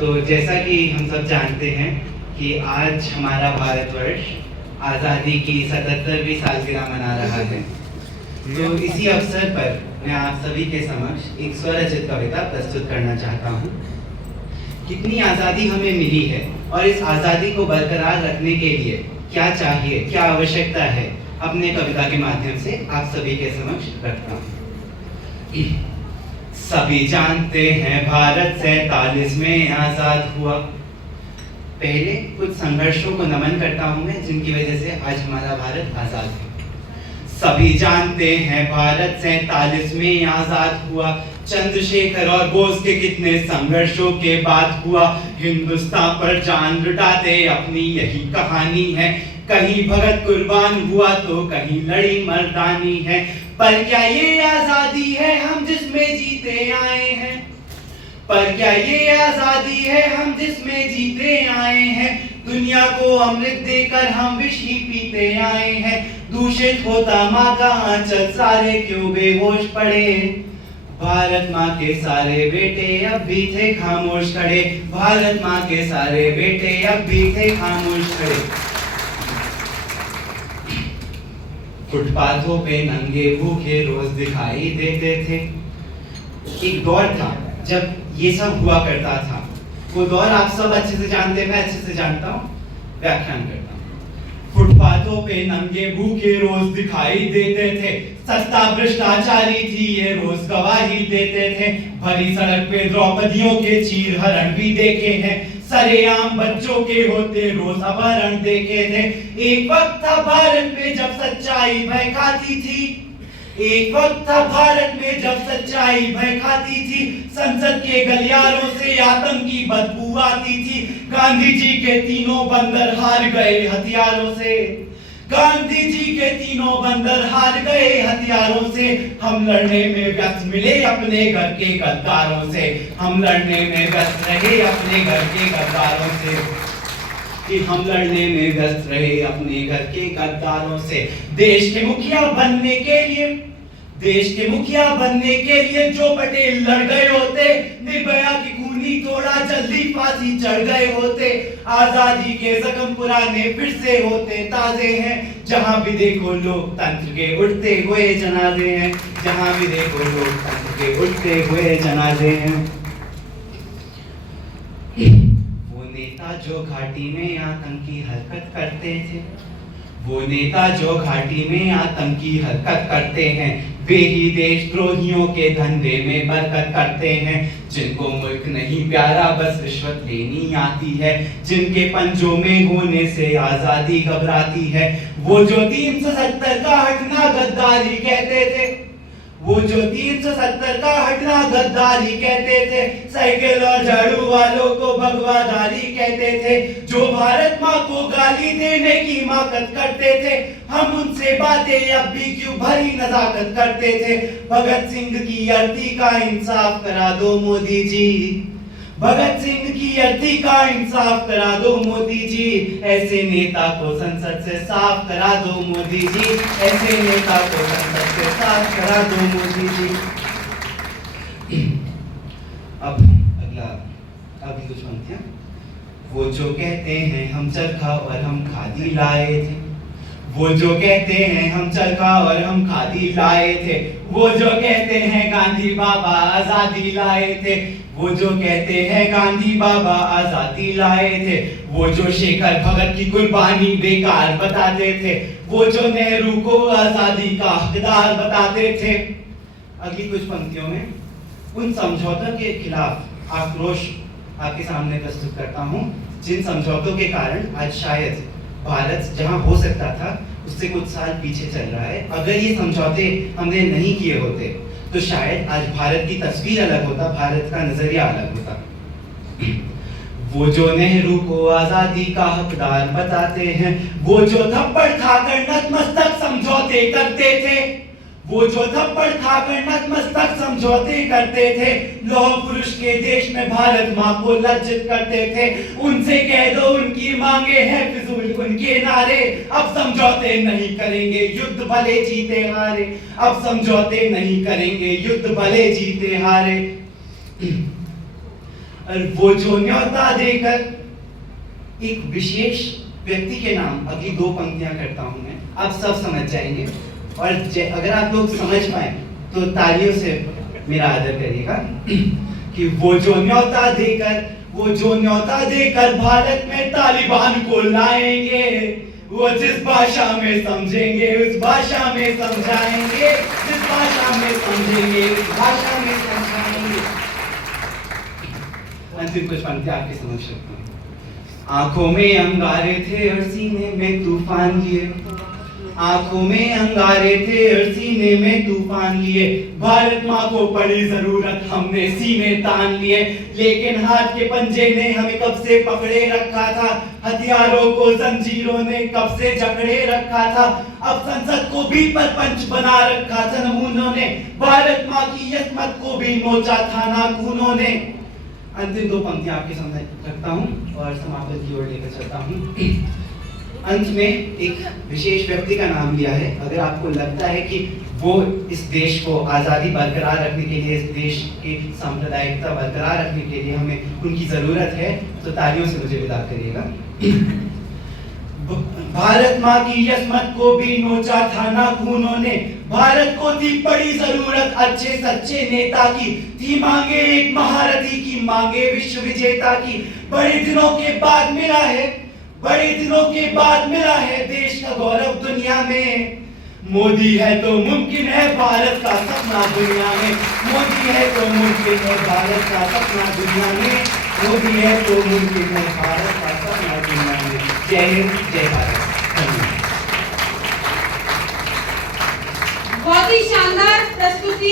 तो जैसा कि हम सब जानते हैं कि आज हमारा भारतवर्ष आज़ादी की 77वीं सालगिरह मना रहा है। तो इसी अवसर पर मैं आप सभी के समक्ष एक स्वरचित कविता प्रस्तुत करना चाहता हूँ। कितनी आज़ादी हमें मिली है और इस आज़ादी को बरकरार रखने के लिए क्या चाहिए, क्या आवश्यकता है, अपने कविता के माध्यम से आप सभी के समक्ष रखता हूँ। सभी जानते हैं भारत 47 में आजाद हुआ। पहले कुछ संघर्षों को नमन करता हूं मैं, जिनकी वजह से आज हमारा भारत आजाद है। सभी जानते हैं भारत 47 में आजाद हुआ। चंद्रशेखर और बोस के कितने संघर्षों के बाद हुआ। हिंदुस्तान पर जान लुटाते अपनी यही कहानी है। कहीं भगत कुर्बान हुआ तो कहीं लड़ी मर्दानी है। पर क्या ये आजादी है हम जिसमें जीते आए हैं? पर क्या ये आजादी है हम जिसमें जीते आए हैं? दुनिया को अमृत देकर हम विष ही पीते आए हैं। दूषित होता माँ का आंचल, सारे क्यों बेहोश पड़े। भारत माँ के सारे बेटे अब भी थे खामोश खड़े। भारत माँ के सारे बेटे अब भी थे खामोश खड़े। फुटपाथों पे नंगे भूखे रोज दिखाई देते थे। एक दौर था जब ये सब हुआ करता था। वो दौर आप सब अच्छे से जानते हैं, मैं अच्छे से जानता हूँ, व्याख्यान करता हूँ। फुटपाथों पे नंगे भूखे रोज दिखाई देते थे। सत्ता भ्रष्टाचारी थी ये रोज गवाही देते थे। भरी सड़क पे द्रौपदियों के चीर हरण भी देखे हैं। सरेआम बच्चों के होते रोज अपहरण देखे थे। एक वक्त था भारत में जब सच्चाई भय खाती थी। एक वक्त था भारत में जब सच्चाई भय खाती थी। संसद के गलियारों से आतंकी बदबू आती थी। गांधी जी के तीनों बंदर हार गए हथियारों से। गांधी जी के तीनों बंदर हार गए हथियारों से। हम लड़ने में व्यस्त मिले अपने घर के गद्दारों से। हम लड़ने में व्यस्त रहे अपने घर के गद्दारों से। कि हम लड़ने में व्यस्त रहे अपने घर के गद्दारों से। देश के मुखिया बनने के लिए, देश के मुखिया बनने के लिए जो पटेल लड़ गए होते, निर्भया की खूनी थोड़ा जल्दी फांसी चढ़ गए होते। आजादी के जख्म पुराने फिर से होते ताजे हैं। जहां भी देखो लोकतंत्र के उठते हुए जनाजे हैं। जहां भी देखो लोकतंत्र के उठते हुए जनाजे हैं। वो नेता जो घाटी में आतंकी हरकत करते थे, वो नेता जो घाटी में आतंकी हरकत करते हैं, वे ही देशद्रोहियों के धंधे में बरकत करते हैं। जिनको मुल्क नहीं प्यारा बस रिश्वत लेनी आती है। जिनके पंजों में होने से आजादी घबराती है। वो जो 370 का हटना गद्दारी कहते थे, वो जो 370 का हटना गद्दारी कहते थे। साइकिल और झाड़ू वालों को भगवादारी कहते थे। जो भारत माँ को गाली देने की माकत करते थे, हम उनसे बातें अब भी क्यों भरी नजाकत करते थे। भगत सिंह की अर्थी का इंसाफ करा दो मोदी जी। भगत सिंह की अर्थी का इंसाफ करा दो मोदी जी। ऐसे नेता को संसद से साफ करा दो मोदी जी। ऐसे नेता को संसद से साफ करा दो मोदी जी। अब अगली कुछ पंक्तियां। वो जो कहते हैं हम चरखा और हम खादी लाए थे। वो जो कहते हैं हम चरखा और हम खादी लाए थे। वो जो कहते हैं गांधी बाबा आजादी लाए थे। वो जो कहते हैं गांधी बाबा आजादी लाए थे। वो जो शेखर भगत की कुर्बानी बेकार बताते थे। वो जो नेहरू को आजादी का हकदार बताते थे। अगली कुछ पंक्तियों में उन समझौतों के खिलाफ आक्रोश आपके सामने प्रस्तुत करता हूँ, जिन समझौतों के कारण आज शायद भारत जहां हो सकता था उससे कुछ साल पीछे चल रहा है। अगर ये समझौते हमने नहीं किए होते तो शायद आज भारत की तस्वीर अलग होता, भारत का नजरिया अलग होता। वो जो नेहरू को आजादी का हकदार बताते हैं, वो जो थप्पड़ खाकर नतमस्तक समझौते करते थे, वो जो थप्पड़ खाकर नतमस्तक समझौते करते थे, लौह पुरुष के देश में भारत माँ को लज्जित करते थे। उनसे कह दो उनकी मांगे हैं फिजूल उनके नारे। अब समझौते नहीं करेंगे युद्ध भले जीते हारे। अब समझौते नहीं करेंगे युद्ध भले जीते हारे। और वो जो न्योता देकर एक विशेष व्यक्ति के नाम अगली 2 पंक्तियां करता हूं मैं, आप सब समझ जाएंगे। और अगर आप लोग समझ पाए तो तालियों से मेरा आदर करिएगा। कि वो जो न्योता देकर भारत में तालिबान को लाएंगे, वो जिस भाषा में समझेंगे उस भाषा में समझाएंगे, जिस भाषा में समझेंगे उस भाषा में समझाएंगे। अंतिम कुछ पंक्ति आपके समझ सकते हैं। आंखों में अंगारे थे और सीने में तूफान लिए, आंखों में अंगारे थे और सीने में तूफान लिए, भारत माँ को पड़ी जरूरत हमने सीने तान लिए, लेकिन हाथ के पंजे ने हमें कब से पकड़े रखा था, हथियारों को जंजीरों ने कब से जकड़े रखा था, अब संसद को भी परपंच बना रखा था नमूनों ने, भारत माँ की यशमत को भी नोचा था नाखूनों ने। अंतिम 2 पंक्तियां आपके सामने रखता हूं और समापन की ओर लेकर चलता हूं। अंत में एक विशेष व्यक्ति का नाम लिया है। अगर आपको लगता है कि वो इस देश को आज़ादी बरकरार रखने के लिए, इस देश की सांप्रदायिकता बरकरार रखने के लिए हमें उनकी ज़रूरत है, तो तालियों से मुझे विदा करिएगा। भारत माँ की यशमत को भी नोचा था नाखूनों ने, भारत को थी बड़ी जरूरत अच्छे सच्चे नेता की, थी मांगे एक महारथी की, मांगे विश्व विजेता की। बड़े दिनों के बाद मिला है देश का गौरव दुनिया में, मोदी है तो मुमकिन है भारत का सपना दुनिया में, मोदी है तो मुमकिन है भारत का सपना दुनिया में, मोदी है तो मुमकिन है भारत का सपना दुनिया में। जय हिंद, जय भारत। बहुत ही शानदार प्रस्तुति।